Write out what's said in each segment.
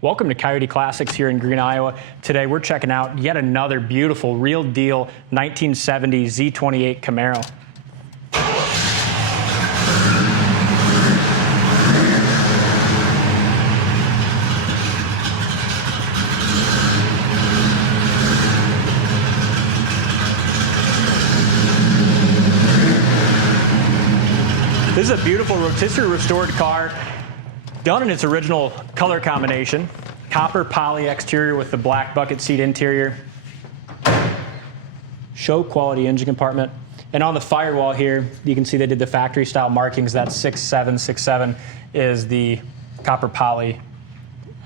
Welcome to Coyote Classics here in Green, Iowa. Today we're checking out yet another beautiful, real deal 1970 Z28 Camaro. This is a beautiful rotisserie restored car, done in its original color combination. Copper poly exterior with the black bucket seat interior. Show quality engine compartment. And on the firewall here, you can see they did the factory style markings. That 6767 is the copper poly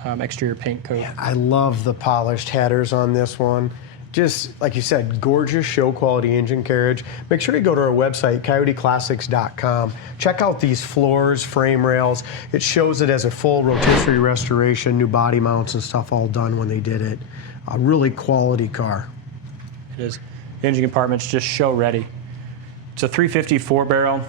exterior paint coat. Yeah, I love the polished headers on this one. Just like you said, gorgeous show quality engine carriage. Make sure to go to our website, coyoteclassics.com. Check out these floors, frame rails. It shows it as a full rotisserie restoration, new body mounts and stuff all done when they did it. A really quality car. It is. The engine compartment's just show ready. It's a 350 4-barrel.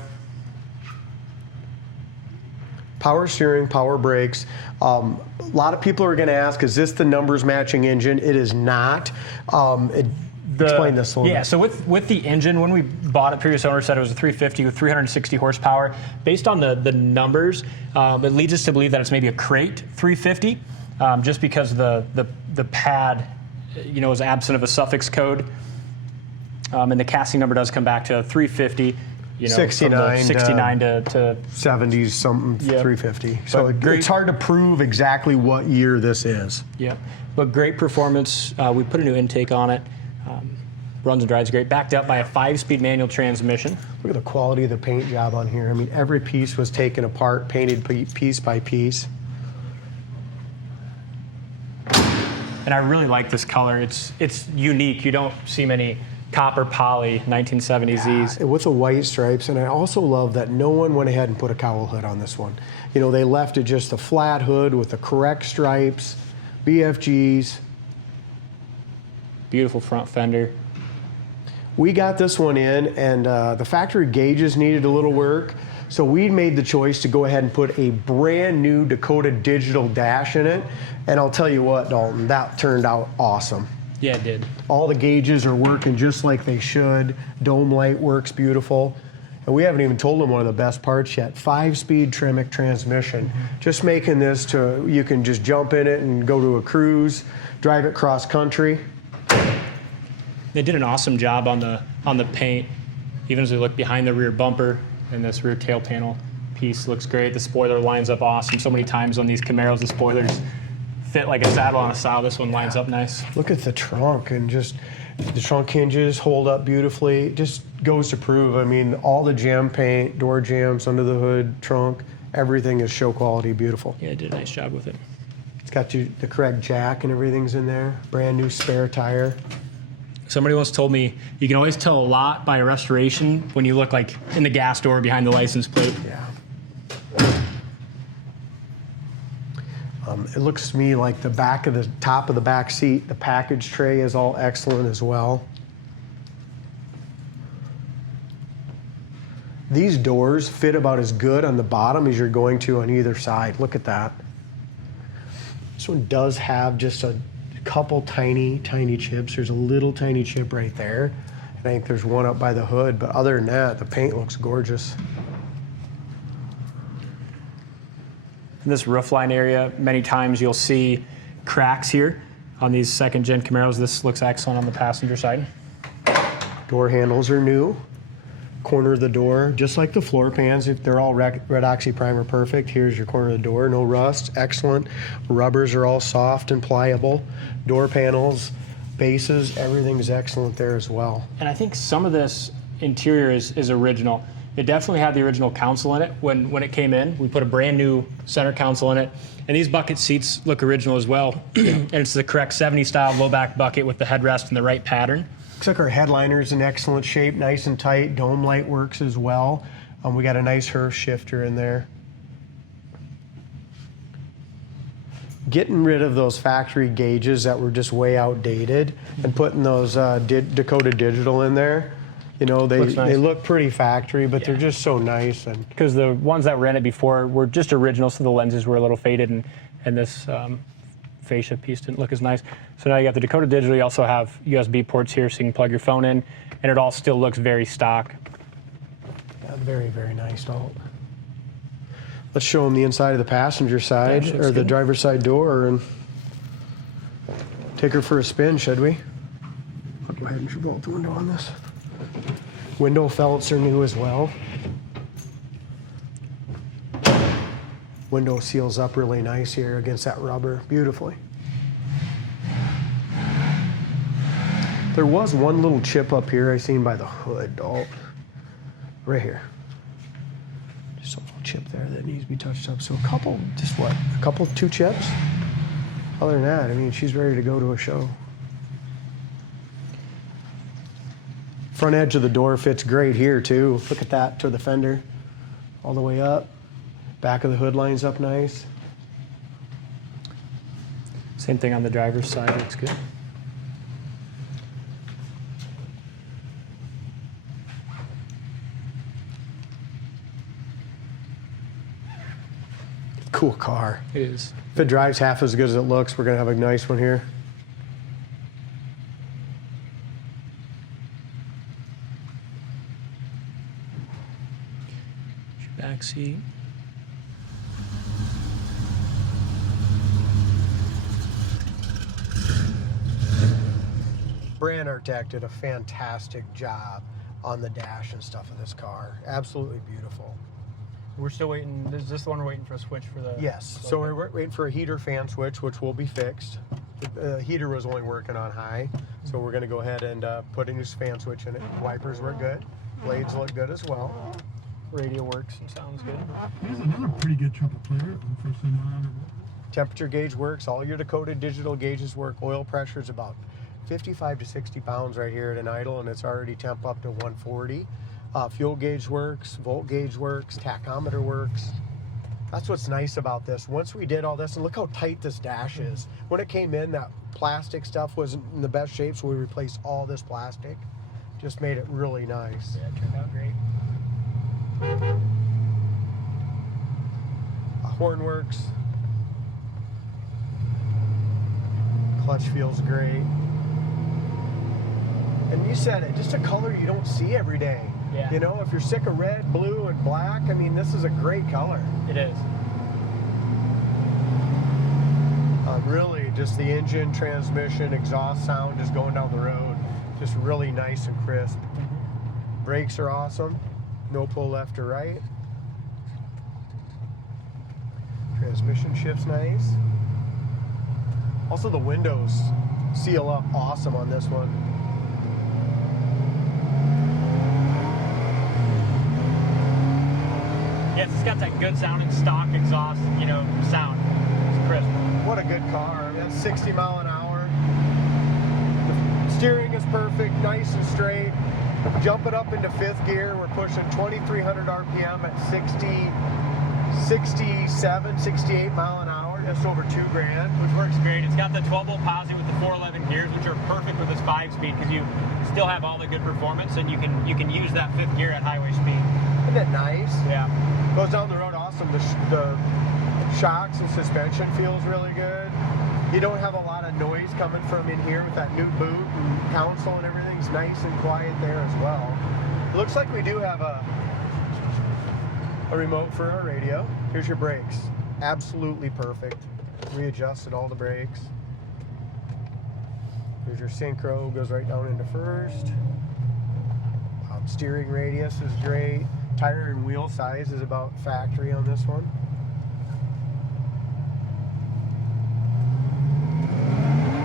Power steering, power brakes. A lot of people are going to ask, is this the numbers matching engine? It is not. Explain this a little bit. Yeah, so with the engine, when we bought it, previous owner said it was a 350 with 360 horsepower. Based on the numbers, it leads us to believe that it's maybe a crate 350, just because the pad, you know, is absent of a suffix code. And the casting number does come back to 350. You know, 69 to 70s something, yep. 350. So it's hard to prove exactly what year this is. Yeah, but great performance. We put a new intake on it. Runs and drives great. Backed up by a 5-speed manual transmission. Look at the quality of the paint job on here. I mean, every piece was taken apart, painted piece by piece. And I really like this color. It's unique. You don't see many copper poly 1970s. Yeah, with the white stripes, and I also love that no one went ahead and put a cowl hood on this one. You know, they left it just a flat hood with the correct stripes, BFGs. Beautiful front fender. We got this one in, and the factory gauges needed a little work, so we made the choice to go ahead and put a brand new Dakota digital dash in it, and I'll tell you what, Dalton, that turned out awesome. Yeah, it did. All the gauges are working just like they should. Dome light works beautiful. And we haven't even told them one of the best parts yet. 5-speed Tremec transmission. Just making this to, you can just jump in it and go to a cruise, drive it cross country. They did an awesome job on the paint. Even as we look behind the rear bumper, and this rear tail panel piece looks great. The spoiler lines up awesome. So many times on these Camaros, the spoilers fit like a saddle on a sow. This one lines up nice. Look at the trunk, and just the trunk hinges hold up beautifully. It just goes to prove, I mean, all the jam paint, door jams, under the hood, trunk, everything is show quality, beautiful. Yeah, it did a nice job with it. It's got the correct jack and everything's in there. Brand new spare tire. Somebody once told me you can always tell a lot by a restoration when you look like in the gas door behind the license plate. Yeah. It looks to me like the top of the back seat, the package tray is all excellent as well. These doors fit about as good on the bottom as you're going to on either side. Look at that. This one does have just a couple tiny chips. There's a little tiny chip right there. I think there's one up by the hood, but other than that, the paint looks gorgeous. In this roofline area, many times you'll see cracks here on these second-gen Camaros. This looks excellent on the passenger side. Door handles are new. Corner of the door, just like the floor pans, they're all Red Oxide Primer perfect. Here's your corner of the door, no rust, excellent. Rubbers are all soft and pliable. Door panels, bases, everything's excellent there as well. And I think some of this interior is original. It definitely had the original console in it when it came in. We put a brand new center console in it. And these bucket seats look original as well. And it's the correct 70s style low back bucket with the headrest in the right pattern. Looks like our headliner's in excellent shape, nice and tight. Dome light works as well. We got a nice Herf shifter in there. Getting rid of those factory gauges that were just way outdated and putting those Dakota digital in there. You know, they look pretty factory, but they're just so nice. And because the ones that were in it before were just original, so the lenses were a little faded, and this fascia piece didn't look as nice. So now you got the Dakota digital. You also have USB ports here so you can plug your phone in, and it all still looks very stock. Yeah, very, very nice alt. Let's show them the inside of the passenger side, or the driver's side door, and take her for a spin, should we? I'll go ahead and bolt the window on this. Window felts are new as well. Window seals up really nice here against that rubber, beautifully. There was one little chip up here I seen by the hood, right here. Just a little chip there that needs to be touched up. So a couple, just what, a couple, 2 chips? Other than that, I mean, she's ready to go to a show. Front edge of the door fits great here too. Look at that, to the fender, all the way up. Back of the hood lines up nice. Same thing on the driver's side, looks good. Cool car. It is. If it drives half as good as it looks, we're gonna have a nice one here. Back seat. Brand Architect did a fantastic job on the dash and stuff of this car. Absolutely beautiful. We're still waiting. Is this the one we're waiting for a switch for the? Yes. So we're waiting for a heater fan switch, which will be fixed. The heater was only working on high, so we're going to go ahead and put a new fan switch in it. Wipers were good. Blades look good as well. Radio works and sounds good. Here's another pretty good trumpet player. First thing on. Temperature gauge works. All your Dakota digital gauges work. Oil pressure is about 55 to 60 pounds right here at an idle, and it's already temp up to 140. Fuel gauge works, volt gauge works, tachometer works. That's what's nice about this. Once we did all this, and look how tight this dash is. When it came in, that plastic stuff wasn't in the best shape, so we replaced all this plastic. Just made it really nice. Yeah, it turned out great. Horn works. Clutch feels great. And you said it, just a color you don't see every day. Yeah. You know, if you're sick of red, blue, and black, I mean, this is a great color. It is. Really, just the engine, transmission, exhaust sound just going down the road. Just really nice and crisp. Brakes are awesome. No pull left or right. Transmission shift's nice. Also, the windows seal up awesome on this one. Yes, it's got that good sounding stock exhaust, you know, sound. It's crisp. What a good car. That's 60 mile an hour. The steering is perfect, nice and straight. Jump it up into 5th gear. We're pushing 2,300 RPM at 67, 68 mile an hour, just over $2 grand. Which works great. It's got the 12-volt posi with the 411 gears, which are perfect with this 5-speed because you still have all the good performance, and you can use that 5th gear at highway speed. Isn't that nice? Yeah. Goes down the road awesome. The shocks and suspension feels really good. You don't have a lot of noise coming from in here with that new boot and console, and everything's nice and quiet there as well. It looks like we do have a remote for our radio. Here's your brakes. Absolutely perfect. Readjusted all the brakes. Here's your synchro, goes right down into 1st. Steering radius is great. Tire and wheel size is about factory on this one.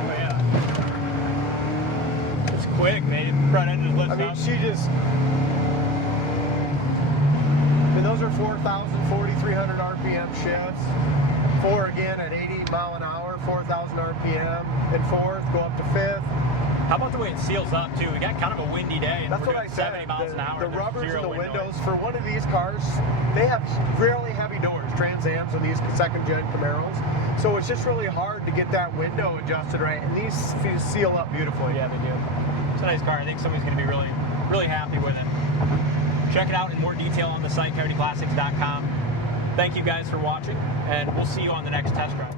Oh, yeah. It's quick, man. Front end just lifts up. She just... those are 4,000, 4,300 RPM shifts. 4 again at 80 mile an hour, 4,000 RPM. And 4th, go up to 5th. How about the way it seals up, too? We got kind of a windy day, and That's we're what I doing said. 70 miles an hour. The rubbers zero and the wind windows, noise. for one of these cars, they have really heavy doors, Trans Ams on these 2nd-gen Camaros. So it's just really hard to get that window adjusted right, and these seal up beautifully. Yeah, they do. It's a nice car. I think somebody's going to be really, really happy with it. Check it out in more detail on the site, coyoteclassics.com. Thank you guys for watching, and we'll see you on the next test drive.